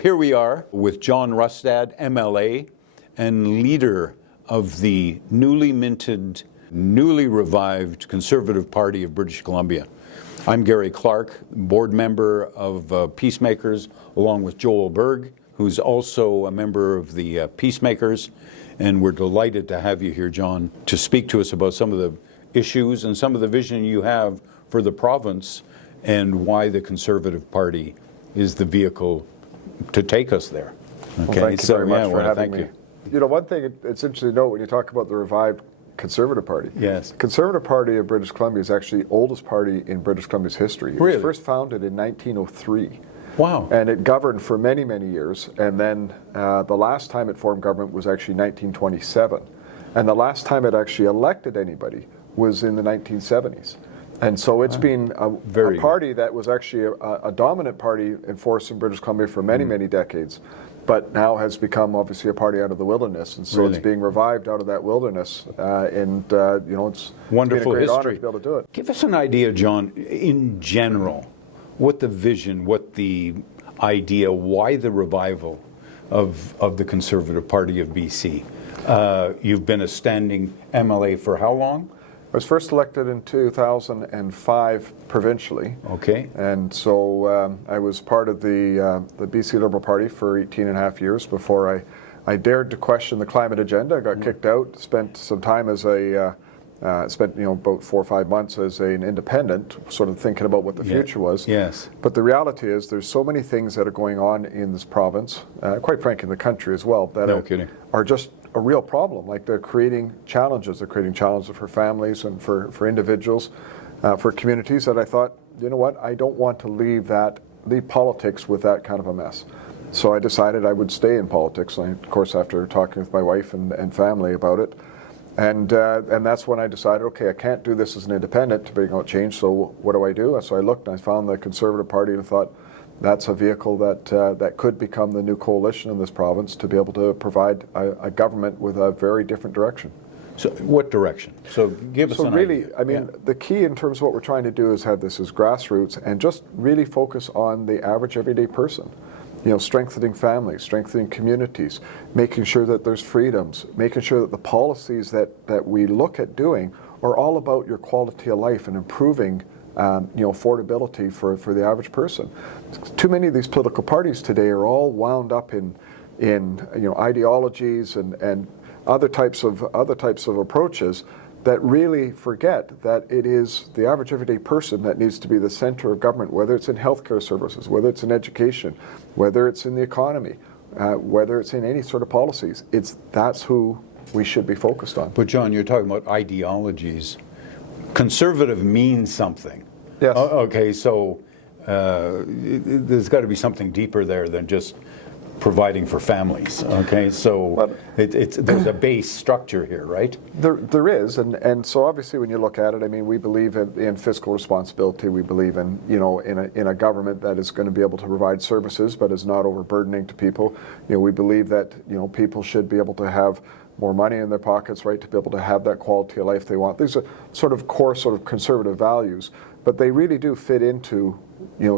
Here we are with John Rustad, MLA, and leader of the newly minted, newly revived Conservative Party of British Columbia. I'm Gary Clark, board member of Peacemakers, along with Joel Berg, who's also a member of the Peacemakers. And we're delighted to have you here, John, to speak to us about some of the issues and some of the vision you have for the province and why the Conservative Party is the vehicle to take us there. Okay, well, thank you very much for having me. You. You know, one thing it's interesting to note when you talk about the revived Conservative Party. Yes. Conservative Party of British Columbia is actually the oldest party in British Columbia's history. It really? was first founded in 1903. Wow. And it governed for many, many years. And then the last time it formed government was actually 1927. And the last time it actually elected anybody was in the 1970s. And so it's been a party that was actually a dominant party in force in British Columbia for many, many decades, but now has become obviously a party out of the wilderness. And so it's being revived out of that wilderness. You know, it's wonderful been a great honor history to be able to do it. Give us an idea, John, in general, what the vision, what the idea, why the revival of the Conservative Party of BC. You've been a standing MLA for how long? I was first elected in 2005 provincially. Okay. And so I was part of the BC Liberal Party for 18 and a half years before I dared to question the climate agenda. I got kicked out, spent some time as about 4 or 5 months as an independent, sort of thinking about what the future was. Yes. But the reality is there's so many things that are going on in this province, quite frankly in the country as well, that are just a real problem. Like they're creating challenges. They're creating challenges for families and for individuals, for communities that I thought, you know what, I don't want to leave politics with that kind of a mess. So I decided I would stay in politics, of course, after talking with my wife and family about it. And that's when I decided, okay, I can't do this as an independent to bring out change, so what do I do? So I looked and I found the Conservative Party and I thought, that's a vehicle that could become the new coalition in this province to be able to provide a government with a very different direction. So what direction? So give us an idea. I mean, the key in terms of what we're trying to do is have this as grassroots and just really focus on the average everyday person. You know, strengthening families, strengthening communities, making sure that there's freedoms, making sure that the policies that we look at doing are all about your quality of life and improving affordability for the average person. Too many of these political parties today are all wound up in ideologies and other types of approaches that really forget that it is the average everyday person that needs to be the center of government, whether it's in healthcare services, whether it's in education, whether it's in the economy, whether it's in any sort of policies. That's who we should be focused on. But John, you're talking about ideologies. Conservative means something. Yes. Okay, so there's got to be something deeper there than just providing for families. Okay, so there's a base structure here, right? There is, and so obviously when you look at it, I mean, we believe in fiscal responsibility. We believe in a government that is going to be able to provide services, but is not overburdening to people. You know, we believe that people should be able to have more money in their pockets, right, to be able to have that quality of life they want. These are sort of core sort of conservative values, but they really do fit into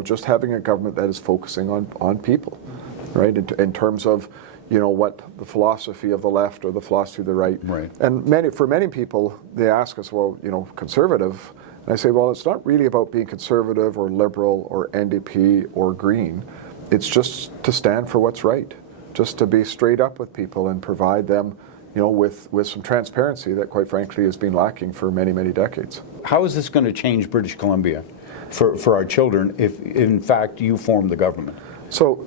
just having a government that is focusing on people, right, in terms of what the philosophy of the left or the philosophy of the right. Right. And for many people, they ask us, well, conservative, and I say, well, it's not really about being conservative or liberal or NDP or Green. It's just to stand for what's right, just to be straight up with people and provide them with some transparency that, quite frankly, has been lacking for many, many decades. How is this going to change British Columbia for our children if, in fact, you form the government? So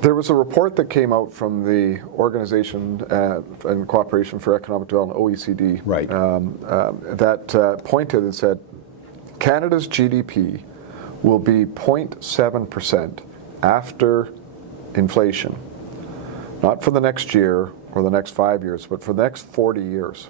there was a report that came out from the Organization and Cooperation for Economic Development, OECD, right. That pointed and said Canada's GDP will be 0.7% after inflation, not for the next year or the next 5 years, but for the next 40 years.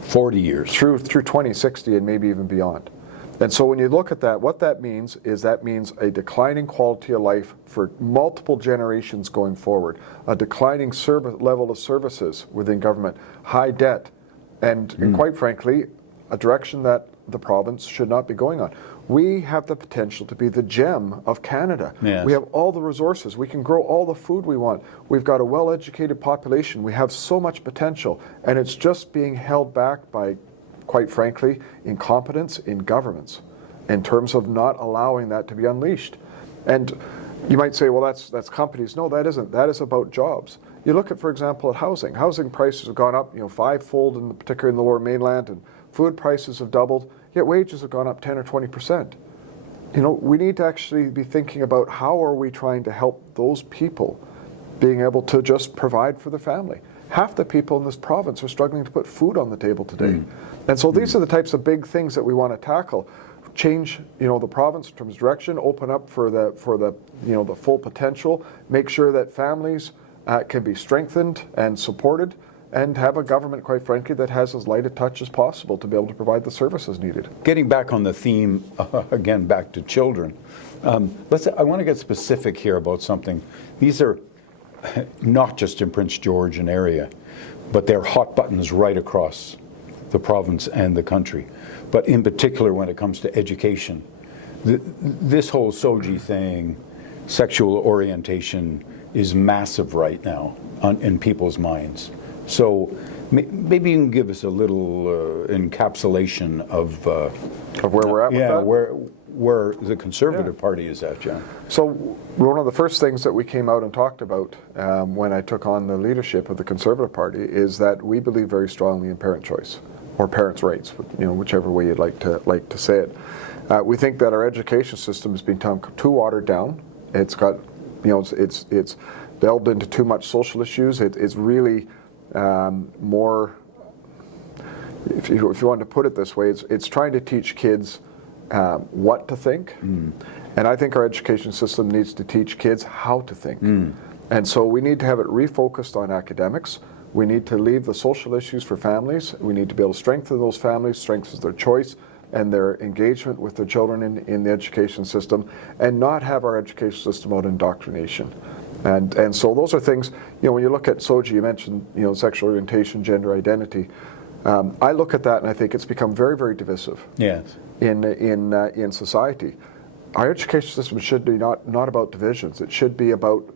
40 years. Through 2060 and maybe even beyond. And so when you look at that, what that means is a declining quality of life for multiple generations going forward, a declining level of services within government, high debt, and quite frankly, a direction that the province should not be going on. We have the potential to be the gem of Canada. Yes. We have all the resources. We can grow all the food we want. We've got a well-educated population. We have so much potential, and it's just being held back by, quite frankly, incompetence in governments in terms of not allowing that to be unleashed. And you might say, well, that's companies. No, that isn't. That is about jobs. You look at, for example, at housing. Housing prices have gone up, fivefold, particularly in the Lower Mainland, and food prices have doubled. Yet wages have gone up 10 or 20%. We need to actually be thinking about how are we trying to help those people being able to just provide for their family. Half the people in this province are struggling to put food on the table today. And so these are the types of big things that we want to tackle. Change, the province in terms of direction, open up for the full potential, make sure that families can be strengthened and supported, and have a government, quite frankly, that has as light a touch as possible to be able to provide the services needed. Getting back on the theme, again, back to children, I want to get specific here about something. These are not just in Prince George and area, but they're hot buttons right across the province and the country. But in particular, when it comes to education, this whole SOGI thing, sexual orientation, is massive right now in people's minds. So maybe you can give us a little encapsulation of where we're at with that? where the Conservative Party is at, John. So one of the first things that we came out and talked about when I took on the leadership of the Conservative Party is that we believe very strongly in parent choice, or parents' rights, whichever way you'd like to say it. We think that our education system has become too watered down. It's got, it's delved into too much social issues. It's really more, if you want to put it this way, it's trying to teach kids what to think. And I think our education system needs to teach kids how to think. And so we need to have it refocused on academics. We need to leave the social issues for families. We need to be able to strengthen those families, strengthen their choice and their engagement with their children in the education system, and not have our education system out indoctrination. And so those are things, when you look at SOGI, you mentioned, sexual orientation, gender identity. I look at that and I think it's become very, very divisive. Yes. In society. Our education system should be not about divisions. It should be about,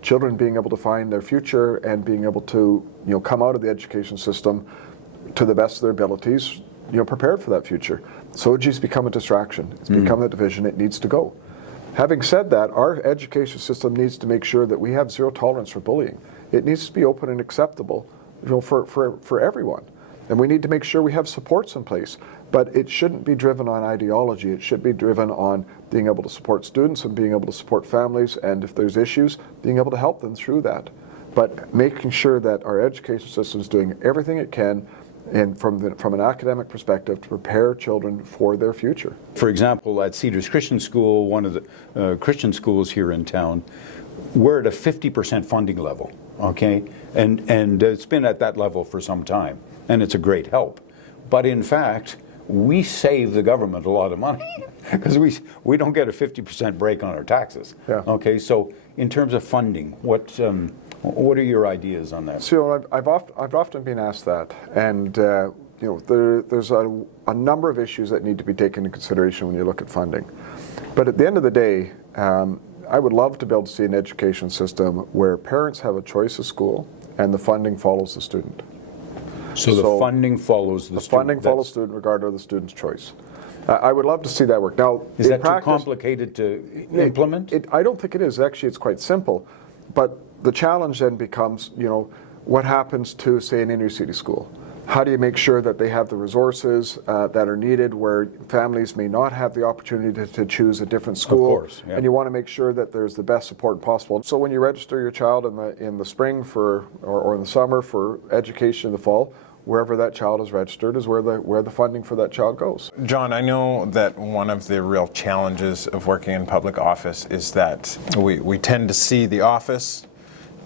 children being able to find their future and being able to, come out of the education system to the best of their abilities, prepared for that future. SOGI's become a distraction. It's become a division. It needs to go. Having said that, our education system needs to make sure that we have zero tolerance for bullying. It needs to be open and acceptable, for everyone. And we need to make sure we have supports in place. But it shouldn't be driven on ideology. It should be driven on being able to support students and being able to support families, and if there's issues, being able to help them through that. But making sure that our education system is doing everything it can, and from an academic perspective, to prepare children for their future. For example, at Cedars Christian School, one of the Christian schools here in town, we're at a 50% funding level, okay? And it's been at that level for some time, and it's a great help. But in fact, we save the government a lot of money because we don't get a 50% break on our taxes. Yeah. Okay, so in terms of funding, what are your ideas on that? So I've often been asked that, and there's a number of issues that need to be taken into consideration when you look at funding. But at the end of the day, I would love to be able to see an education system where parents have a choice of school and the funding follows the student. So the funding follows the student. The funding follows student regardless of the student's choice. I would love to see that work. Now, is that too complicated to implement? I don't think it is. Actually, it's quite simple. But the challenge then becomes, what happens to, say, an inner city school? How do you make sure that they have the resources that are needed where families may not have the opportunity to choose a different school? Of course, yeah. And you want to make sure that there's the best support possible. So when you register your child in the spring or in the summer for education in the fall, wherever that child is registered is where the funding for that child goes. John, I know that one of the real challenges of working in public office is that we tend to see the office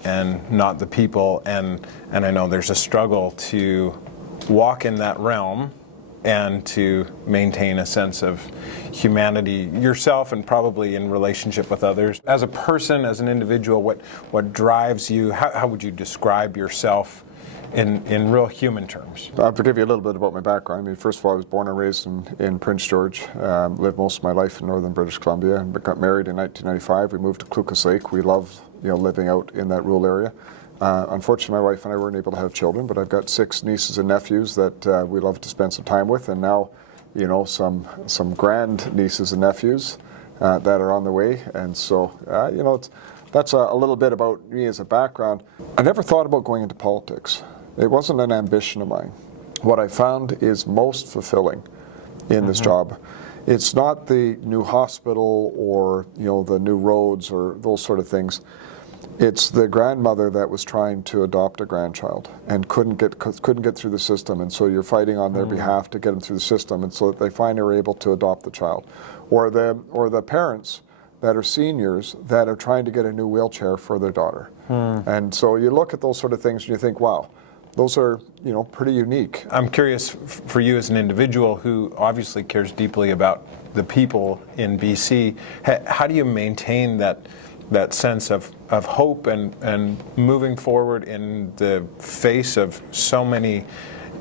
and not the people, and I know there's a struggle to walk in that realm and to maintain a sense of humanity yourself and probably in relationship with others. As a person, as an individual, what drives you? How would you describe yourself in real human terms? I'll give you a little bit about my background. I mean, first of all, I was born and raised in Prince George. Lived most of my life in northern British Columbia, and got married in 1995. We moved to Clucas Lake. We loved, living out in that rural area. Unfortunately, my wife and I weren't able to have children, but I've got 6 nieces and nephews that we love to spend some time with, and now, some grand nieces and nephews that are on the way. And so, that's a little bit about me as a background. I never thought about going into politics. It wasn't an ambition of mine. What I found is most fulfilling in this job. It's not the new hospital or the new roads or those sort of things. It's the grandmother that was trying to adopt a grandchild and couldn't get through the system, and so you're fighting on their behalf to get them through the system, and so that they finally are able to adopt the child, or the parents that are seniors that are trying to get a new wheelchair for their daughter. And so you look at those sort of things and you think, wow, those are pretty unique. I'm curious for you as an individual who obviously cares deeply about the people in BC, how do you maintain that sense of hope and moving forward in the face of so many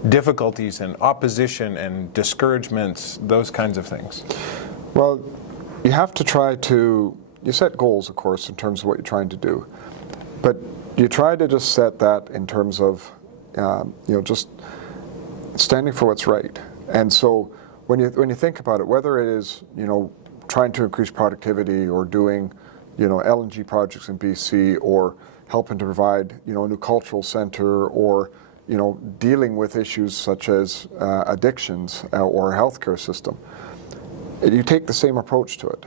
difficulties and opposition and discouragements, those kinds of things? Well, you have to you set goals, of course, in terms of what you're trying to do, but you try to just set that in terms of just standing for what's right. And so when you think about it, whether it is trying to increase productivity or doing LNG projects in BC, or helping to provide a new cultural center, or dealing with issues such as addictions or a healthcare system, you take the same approach to it.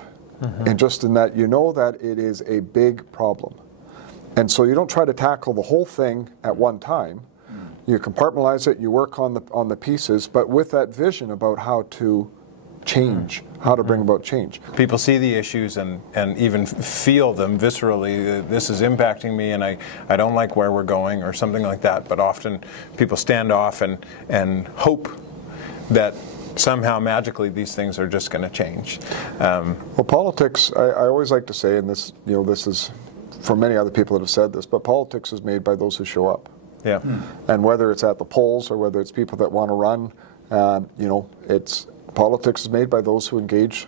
And just in that that it is a big problem, and so you don't try to tackle the whole thing at one time. You compartmentalize it, you work on the pieces, but with that vision about how to change, how to bring about change. People see the issues and even feel them viscerally. This is impacting me, and I don't like where we're going, or something like that. But often people stand off and hope that somehow magically these things are just going to change. Well, politics, I always like to say, and this this is for many other people that have said this, but politics is made by those who show up. Yeah. And whether it's at the polls or whether it's people that want to run, it's politics is made by those who engage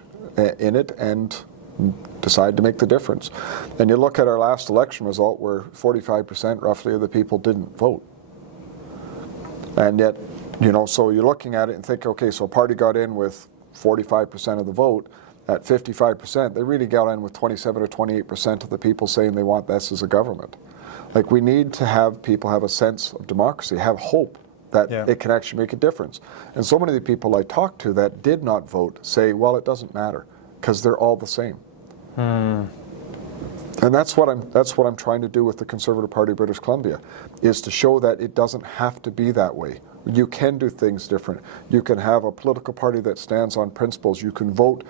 in it and decide to make the difference. And you look at our last election result, where 45% roughly of the people didn't vote. And yet, so you're looking at it and think, okay, so a party got in with 45% of the vote. At 55%, they really got in with 27 or 28% of the people saying they want this as a government. Like, we need to have people have a sense of democracy, have hope that it can actually make a difference. And so many of the people I talk to that did not vote say, well, it doesn't matter, because they're all the same. And that's what I'm trying to do with the Conservative Party of British Columbia, is to show that it doesn't have to be that way. You can do things different. You can have a political party that stands on principles. You can vote,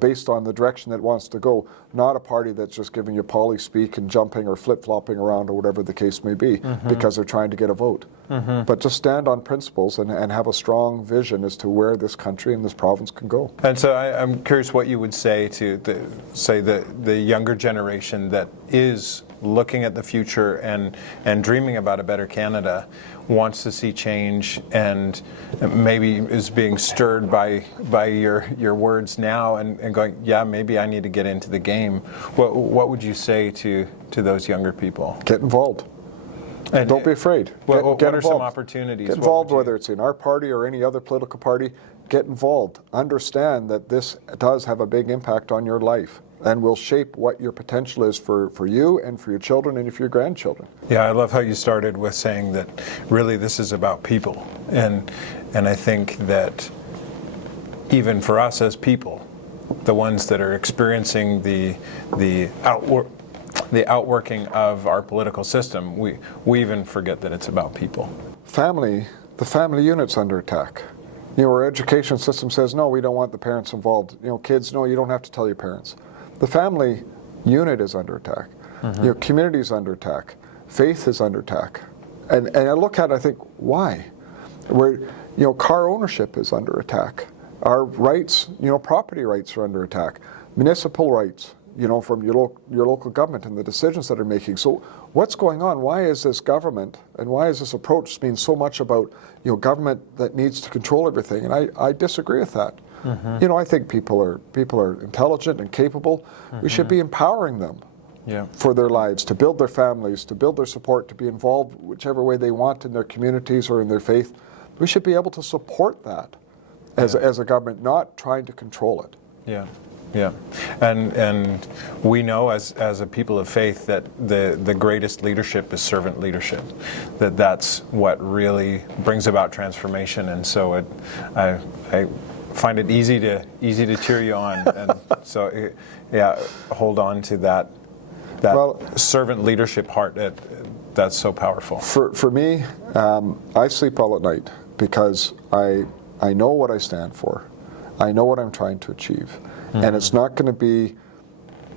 based on the direction that it wants to go, not a party that's just giving you poly speak and jumping or flip-flopping around or whatever the case may be, because they're trying to get a vote. But just stand on principles and have a strong vision as to where this country and this province can go. And so I'm curious what you would say to the younger generation that is looking at the future and dreaming about a better Canada, wants to see change, and maybe is being stirred by your words now and going, yeah, maybe I need to get into the game. What would you say to those younger people? Get involved. And don't be afraid. What get are involved. some opportunities? Get involved, whether it's in our party or any other political party. Get involved. Understand that this does have a big impact on your life, and will shape what your potential is for you and for your children and for your grandchildren. Yeah, I love how you started with saying that really this is about people. And I think that even for us as people, the ones that are experiencing the outworking of our political system, we even forget that it's about people. The family unit's under attack. Our education system says, no, we don't want the parents involved. Kids, no, you don't have to tell your parents. The family unit is under attack. Community is under attack. Faith is under attack. And I look at it, I think, why? Car ownership is under attack. Our rights, property rights are under attack. Municipal rights, from your local government and the decisions that are making. So what's going on? Why is this government and why is this approach mean so much about government that needs to control everything? And I disagree with that. I think people are intelligent and capable. We should be empowering them for their lives, to build their families, to build their support, to be involved whichever way they want in their communities or in their faith. We should be able to support that as a government, not trying to control it. Yeah, and we know as a people of faith that the greatest leadership is servant leadership. That's what really brings about transformation. And so I find it easy to cheer you on. And so hold on to that servant leadership heart. That's so powerful. For me, I sleep well at night because I know what I stand for. I know what I'm trying to achieve. And it's not going to be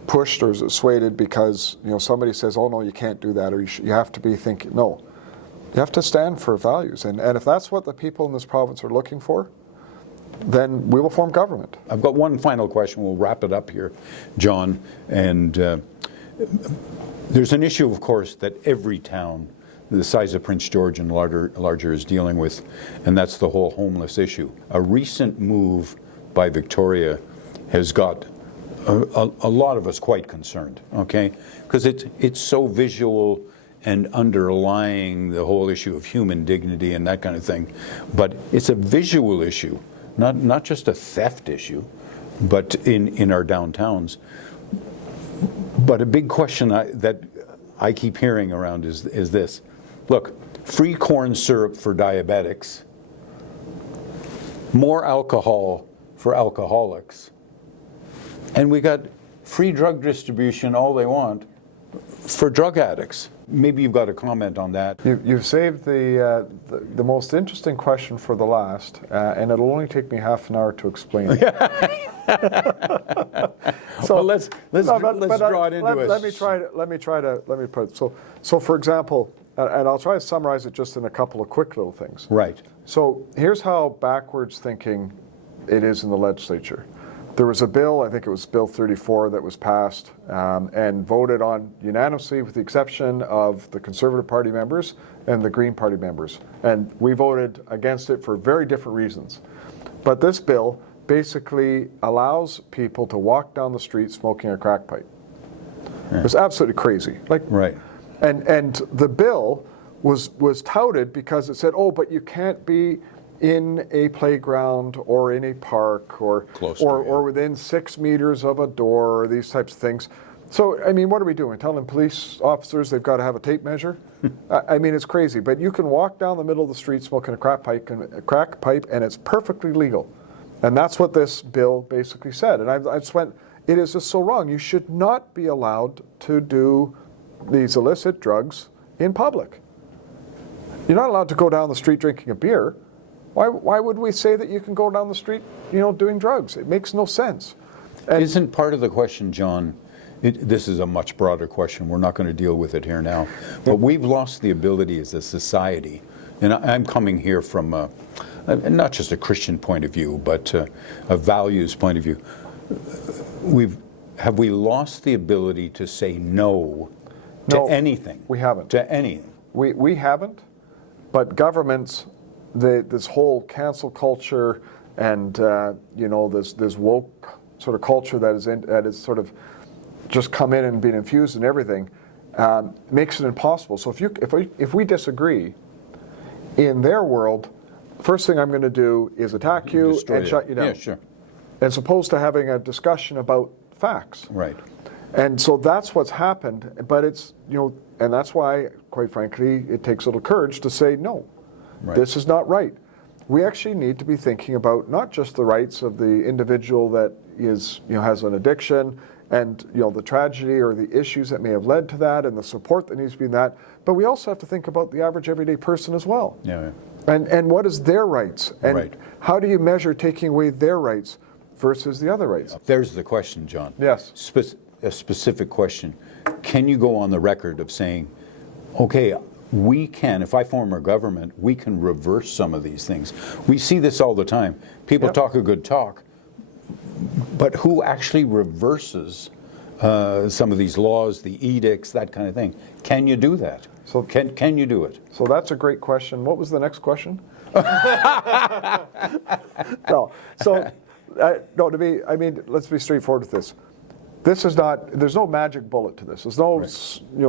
pushed or swayed because somebody says, oh no, you can't do that, or you have to be thinking. No, you have to stand for values. And if that's what the people in this province are looking for, then we will form government. I've got one final question. We'll wrap it up here, John. And there's an issue, of course, that every town the size of Prince George and larger is dealing with, and that's the whole homeless issue. A recent move by Victoria has got a lot of us quite concerned, okay? Because it's so visual and underlying the whole issue of human dignity and that kind of thing. But it's a visual issue, not just a theft issue, but in our downtowns. But a big question that I keep hearing around is this. Look, free corn syrup for diabetics, more alcohol for alcoholics, and we got free drug distribution all they want for drug addicts. Maybe you've got a comment on that. You've saved the most interesting question for the last, and it'll only take me half an hour to explain it. So well, let's draw it into let me put it. So for example, and I'll try to summarize it just in a couple of quick little things. Right. So here's how backwards thinking it is in the legislature. There was a bill, I think it was Bill 34, that was passed and voted on unanimously with the exception of the Conservative Party members and the Green Party members. And we voted against it for very different reasons. But this bill basically allows people to walk down the street smoking a crack pipe. It was absolutely crazy. Right. And the bill was touted because it said, oh, but you can't be in a playground or in a park or within 6 meters of a door or these types of things. So, I mean, what are we doing? Telling police officers they've got to have a tape measure? I mean, it's crazy. But you can walk down the middle of the street smoking a crack pipe, and it's perfectly legal. And that's what this bill basically said. And I just went, it is just so wrong. You should not be allowed to do these illicit drugs in public. You're not allowed to go down the street drinking a beer. Why would we say that you can go down the street, doing drugs? It makes no sense. And isn't part of the question, John, this is a much broader question. We're not going to deal with it here now. But we've lost the ability as a society, and I'm coming here from not just a Christian point of view, but a values point of view. Have we lost the ability to say no to anything? We haven't. To anything. We haven't, but governments, this whole cancel culture and this woke sort of culture that is sort of just come in and been infused in everything, makes it impossible. So if we disagree, in their world, first thing I'm going to do is attack you and shut you down. Yeah, sure. As opposed to having a discussion about facts. Right. And so that's what's happened. But it's and that's why, quite frankly, it takes a little courage to say no. Right. This is not right. We actually need to be thinking about not just the rights of the individual that is, has an addiction and, the tragedy or the issues that may have led to that and the support that needs to be in that, but we also have to think about the average everyday person as well. Yeah. And what is their rights? And right. How do you measure taking away their rights versus the other rights? There's the question, John. Yes. A specific question. Can you go on the record of saying, okay, we can, if I form a government, we can reverse some of these things. We see this all the time. People talk a good talk, but who actually reverses some of these laws, the edicts, that kind of thing. Can you do that? So can you do it? So that's a great question. What was the next question? No. So, no, to me, I mean, let's be straightforward with this. This is not, there's no magic bullet to this. There's no,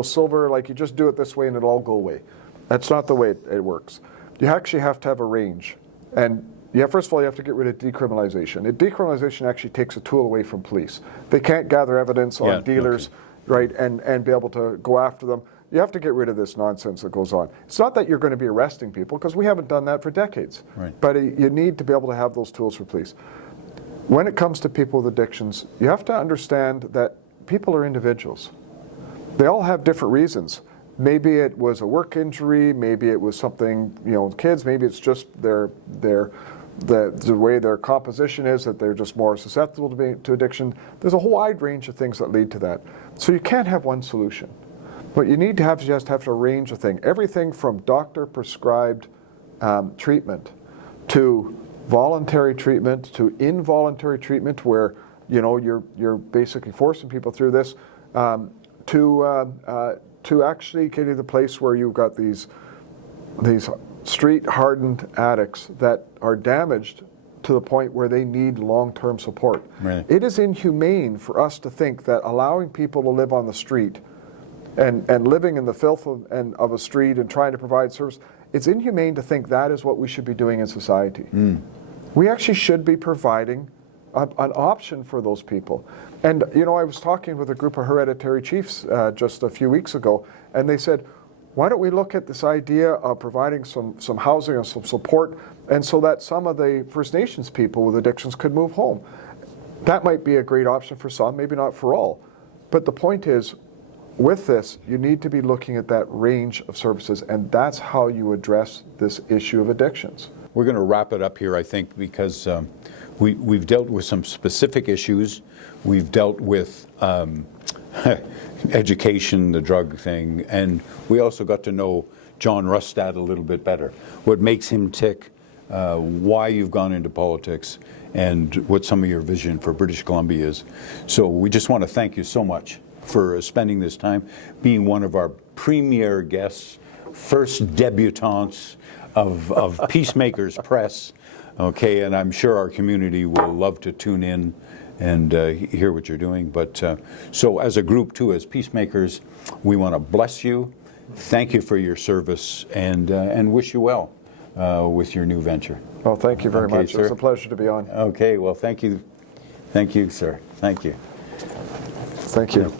silver, like you just do it this way and it'll all go away. That's not the way it works. You actually have to have a range. And first of all, you have to get rid of decriminalization. Decriminalization actually takes a tool away from police. They can't gather evidence on dealers, right, and be able to go after them. You have to get rid of this nonsense that goes on. It's not that you're going to be arresting people, because we haven't done that for decades. Right. But you need to be able to have those tools for police. When it comes to people with addictions, you have to understand that people are individuals. They all have different reasons. Maybe it was a work injury, maybe it was something, kids, maybe it's just the way their composition is, that they're just more susceptible to addiction. There's a whole wide range of things that lead to that. So you can't have one solution. What you need to have is just have a range of things. Everything from doctor-prescribed treatment to voluntary treatment to involuntary treatment, where you're basically forcing people through this, to actually getting to the place where you've got these street-hardened addicts that are damaged to the point where they need long-term support. Right. It is inhumane for us to think that allowing people to live on the street and living in the filth of a street and trying to provide service, it's inhumane to think that is what we should be doing in society. We actually should be providing an option for those people. And I was talking with a group of hereditary chiefs just a few weeks ago, and they said, why don't we look at this idea of providing some housing and some support, and so that some of the First Nations people with addictions could move home. That might be a great option for some, maybe not for all. But the point is, with this, you need to be looking at that range of services, and that's how you address this issue of addictions. We're going to wrap it up here, I think, because we've dealt with some specific issues. We've dealt with education, the drug thing, and we also got to know John Rustad a little bit better. What makes him tick, why you've gone into politics, and what some of your vision for British Columbia is. So we just want to thank you so much for spending this time, being one of our premier guests, first debutantes of Peacemakers Press. Okay, and I'm sure our community will love to tune in and hear what you're doing. But so as a group too, as Peacemakers, we want to bless you, thank you for your service, and wish you well with your new venture. Well, thank you very much. Sir. It was a pleasure to be on. Okay, well, thank you. Thank you, sir. Thank you. Thank you.